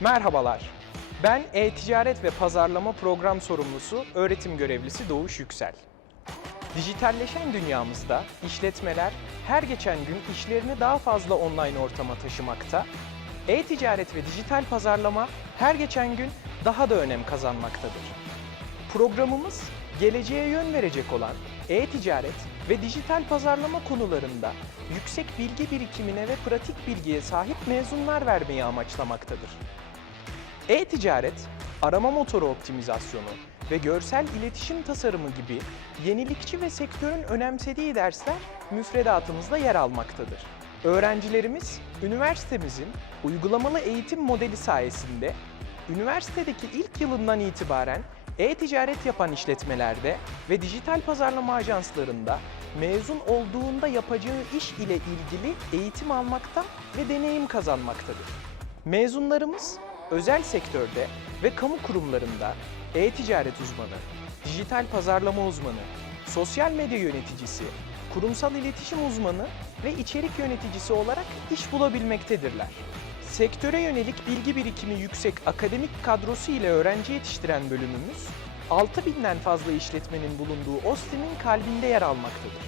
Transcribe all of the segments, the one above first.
Merhabalar. Ben e-ticaret ve pazarlama program sorumlusu öğretim görevlisi Doğuş Yüksel. Dijitalleşen dünyamızda işletmeler her geçen gün işlerini daha fazla online ortama taşımakta, e-ticaret ve dijital pazarlama her geçen gün daha da önem kazanmaktadır. Programımız geleceğe yön verecek olan e-ticaret ve dijital pazarlama konularında yüksek bilgi birikimine ve pratik bilgiye sahip mezunlar vermeyi amaçlamaktadır. E-ticaret, arama motoru optimizasyonu ve görsel iletişim tasarımı gibi yenilikçi ve sektörün önemsediği dersler müfredatımızda yer almaktadır. Öğrencilerimiz üniversitemizin uygulamalı eğitim modeli sayesinde üniversitedeki ilk yılından itibaren e-ticaret yapan işletmelerde ve dijital pazarlama ajanslarında mezun olduğunda yapacağı iş ile ilgili eğitim almakta ve deneyim kazanmaktadır. Mezunlarımız özel sektörde ve kamu kurumlarında e-ticaret uzmanı, dijital pazarlama uzmanı, sosyal medya yöneticisi, kurumsal iletişim uzmanı ve içerik yöneticisi olarak iş bulabilmektedirler. Sektöre yönelik bilgi birikimi yüksek akademik kadrosu ile öğrenci yetiştiren bölümümüz, 6000'den fazla işletmenin bulunduğu OSTİM'in kalbinde yer almaktadır.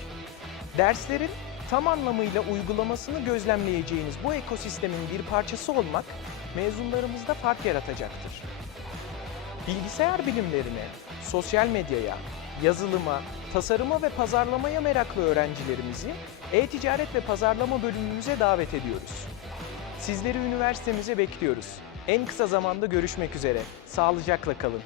Derslerin tam anlamıyla uygulamasını gözlemleyeceğiniz bu ekosistemin bir parçası olmak mezunlarımızda fark yaratacaktır. Bilgisayar bilimlerine, sosyal medyaya, yazılıma, tasarıma ve pazarlamaya meraklı öğrencilerimizi e-ticaret ve pazarlama bölümümüze davet ediyoruz. Sizleri üniversitemize bekliyoruz. En kısa zamanda görüşmek üzere. Sağlıcakla kalın.